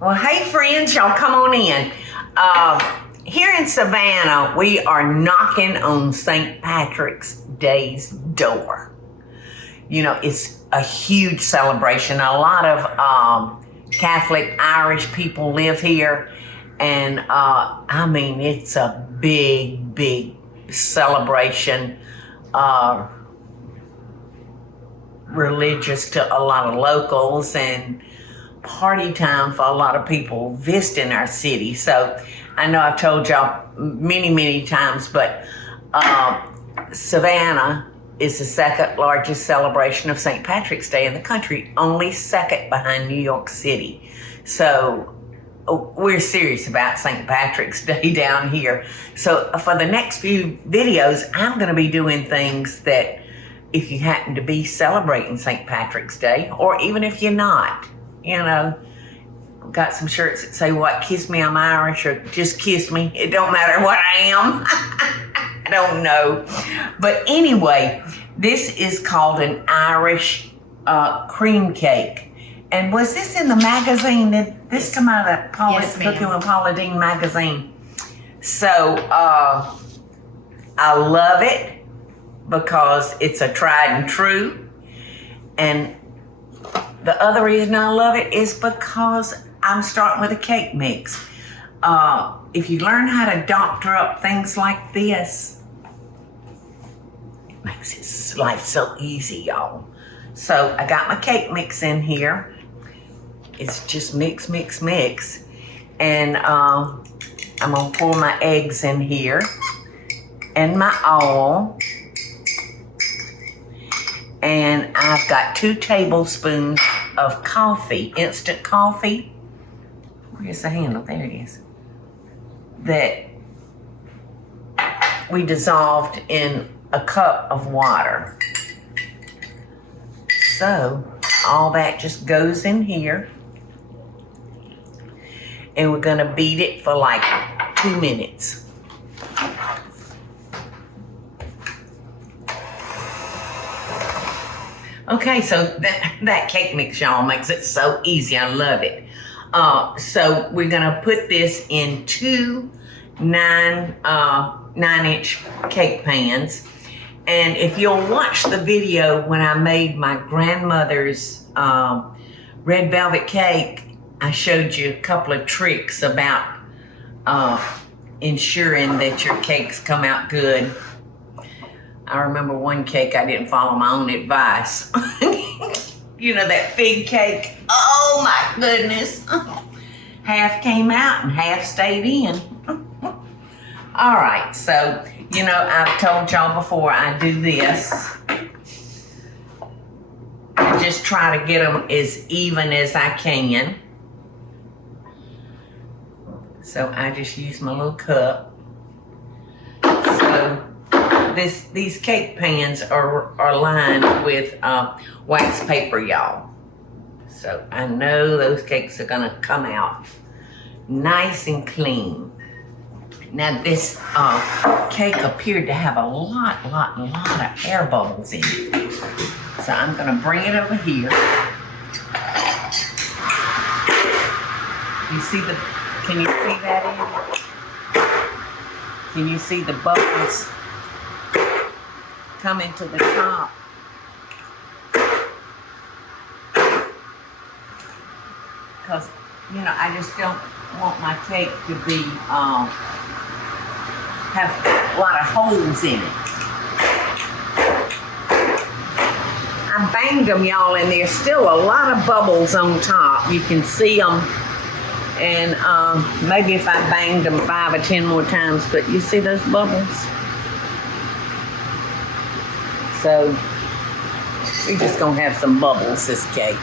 Well, hey friends, y'all come on in. Here in Savannah, we are knocking on St. Patrick's Day's door. You know, it's a huge celebration. A lot of Catholic Irish people live here, and I mean, it's a big celebration. Religious to a lot of locals and party time for a lot of people visiting our city. So I know I've told y'all many times, but Savannah is the second largest celebration of St. Patrick's Day in the country, only second behind New York City. So we're serious about St. Patrick's Day down here. So for the next few videos, I'm going to be doing things that if you happen to be celebrating St. Patrick's Day, or even if you're not, you know, got some shirts that say, what, kiss me, I'm Irish, or just kiss me. It don't matter what I am. I don't know. But anyway, this is called an Irish cream cake. And was this in the magazine? Did this come out of the Paula's Cooking with Paula Deen magazine? So I love it because it's a tried and true. And the other reason I love it is because I'm starting with a cake mix. If you learn how to doctor up things like this, it makes life so easy, y'all. So I got my cake mix in here. It's just mix. And I'm gonna pour my eggs in here and my oil. And I've got 2 tablespoons of coffee, instant coffee. Where's the handle? There it is. That we dissolved in a cup of water. So all that just goes in here. And we're gonna beat it for like 2 minutes. Okay, so that cake mix, y'all, makes it so easy. I love it. So we're gonna put this in 2 9-inch cake pans. And if you'll watch the video when I made my grandmother's red velvet cake, I showed you a couple of tricks about ensuring that your cakes come out good. I remember one cake, I didn't follow my own advice. You know, that fig cake. Oh my goodness. Half came out and half stayed in. All right, so, you know, I've told y'all before I do this. I just try to get them as even as I can. So I just use my little cup. So these cake pans are lined with wax paper, y'all. So I know those cakes are gonna come out nice and clean. Now this cake appeared to have a lot of air bubbles in it. So I'm gonna bring it over here. Can you see that in it? Can you see the bubbles coming to the top? Because, you know, I just don't want my cake to be, have a lot of holes in it. I banged them, y'all, and there's still a lot of bubbles on top. You can see them. And maybe if I banged them 5 or 10 more times, but you see those bubbles? So we're just gonna have some bubbles this cake.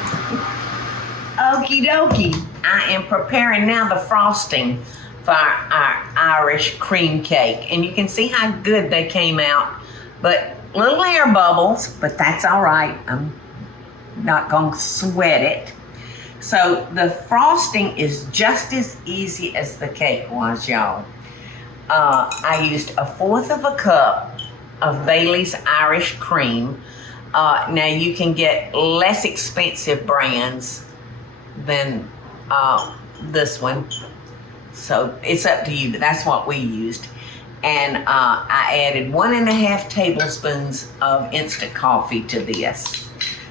Okie dokie. I am preparing now the frosting for our Irish cream cake. And you can see how good they came out. But little air bubbles, but that's all right. I'm not gonna sweat it. So the frosting is just as easy as the cake was, y'all. I used 1/4 cup of Bailey's Irish cream. Now you can get less expensive brands than this one. So it's up to you, but that's what we used. And I added 1.5 tablespoons of instant coffee to this.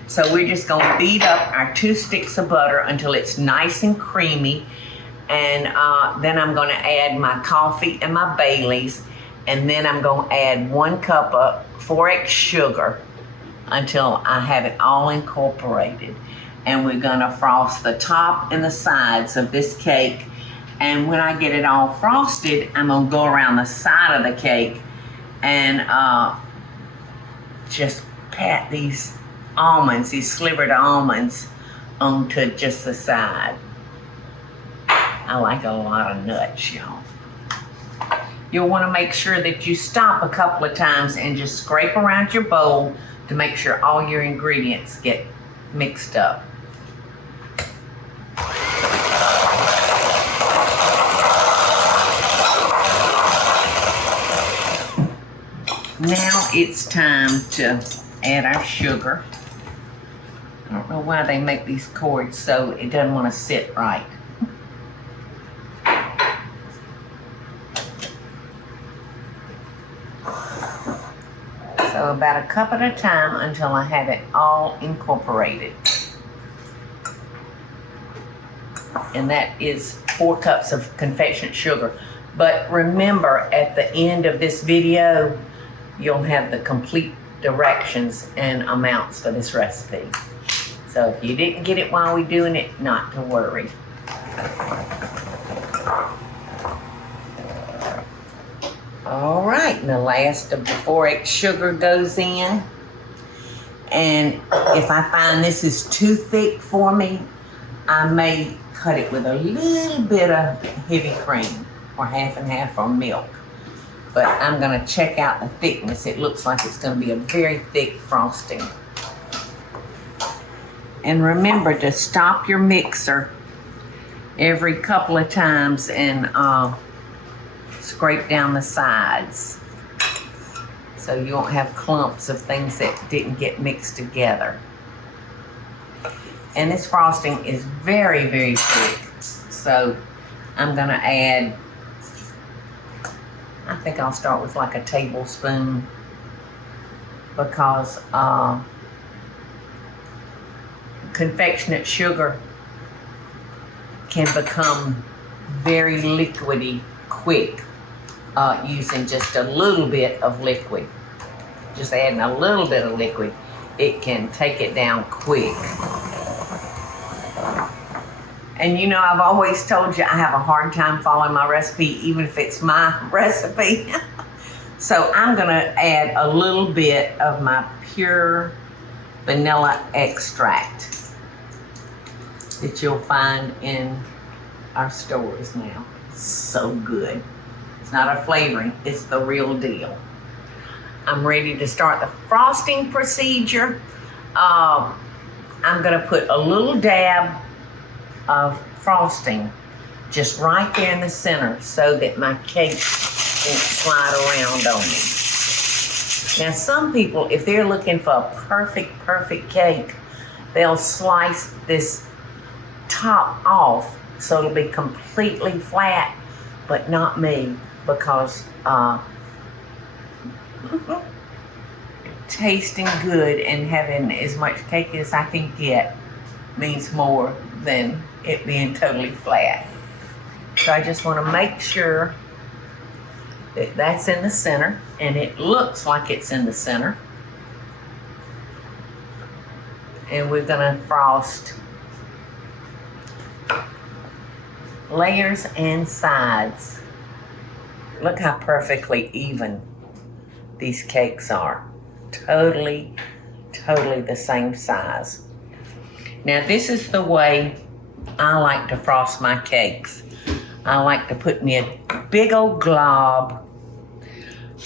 So we're just gonna beat up our 2 sticks of butter until it's nice and creamy. And then I'm gonna add my coffee and my Baileys. And then I'm gonna add 1 cup of 4x sugar until I have it all incorporated. And we're gonna frost the top and the sides of this cake. And when I get it all frosted, I'm gonna go around the side of the cake and just pat these almonds, these slivered almonds, onto just the side. I like a lot of nuts, y'all. You'll wanna make sure that you stop a couple of times and just scrape around your bowl to make sure all your ingredients get mixed up. Now it's time to add our sugar. I don't know why they make these cords so it doesn't want to sit right. So about a cup at a time until I have it all incorporated. And that is 4 cups of confectionate sugar. But remember, at the end of this video, you'll have the complete directions and amounts for this recipe. So if you didn't get it while we're doing it, not to worry. All right, and the last of the 4x sugar goes in. And if I find this is too thick for me, I may cut it with a little bit of heavy cream or half and half or milk. But I'm gonna check out the thickness. It looks like it's gonna be a very thick frosting. And remember to stop your mixer every couple of times and scrape down the sides so you won't have clumps of things that didn't get mixed together. And this frosting is very, very thick. So I'm gonna add, I think I'll start with like a tablespoon because confectionate sugar can become very liquidy quick using just a little bit of liquid. Just adding a little bit of liquid, it can take it down quick. And you know, I've always told you I have a hard time following my recipe, even if it's my recipe. So I'm gonna add a little bit of my pure vanilla extract that you'll find in our stores now. It's so good. It's not a flavoring, it's the real deal. I'm ready to start the frosting procedure. I'm gonna put a little dab of frosting just right there in the center so that my cake won't slide around on me. Now some people, if they're looking for a perfect cake, they'll slice this top off so it'll be completely flat, but not me, because tasting good and having as much cake as I can get means more than it being totally flat. So I just want to make sure that that's in the center, and it looks like it's in the center. And we're gonna frost layers and sides. Look how perfectly even these cakes are. Totally the same size. Now this is the way I like to frost my cakes. I like to put me a big old glob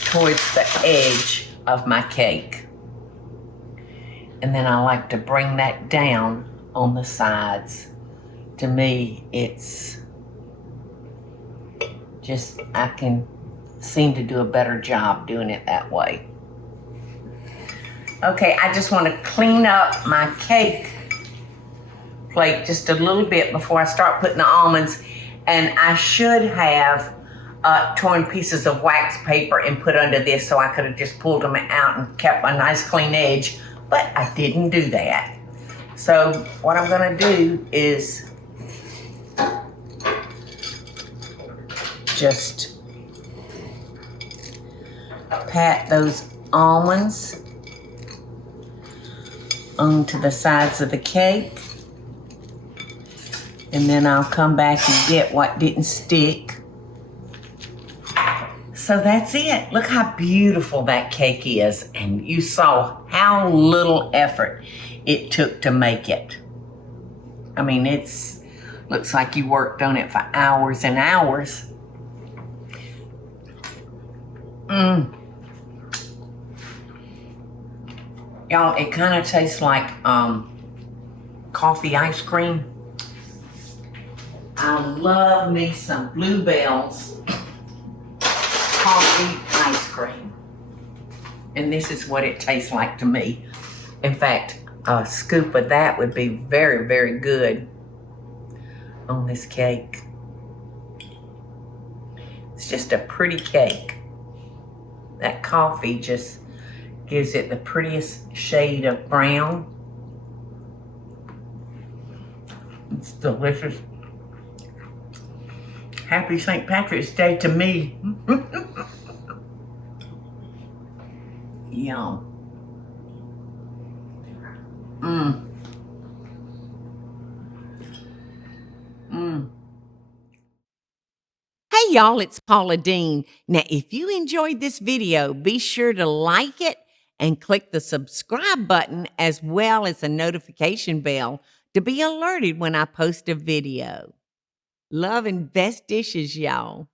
towards the edge of my cake. And then I like to bring that down on the sides. To me, it's just, I can seem to do a better job doing it that way. Okay, I just want to clean up my cake plate just a little bit before I start putting the almonds. And I should have torn pieces of wax paper and put under this so I could have just pulled them out and kept a nice clean edge, but I didn't do that. So what I'm gonna do is just pat those almonds onto the sides of the cake, and then I'll come back and get what didn't stick. So that's it. Look how beautiful that cake is, and you saw how little effort it took to make it. I mean, looks like you worked on it for hours and hours. Y'all, it kind of tastes like coffee ice cream. I love me some Bluebell's coffee ice cream. And this is what it tastes like to me. In fact, a scoop of that would be very, very good on this cake. It's just a pretty cake. That coffee just gives it the prettiest shade of brown. It's delicious. Happy St. Patrick's Day to me. Yum. Hey y'all, it's Paula Deen. Now, if you enjoyed this video, be sure to like it and click the subscribe button as well as the notification bell to be alerted when I post a video. Love and best dishes, y'all.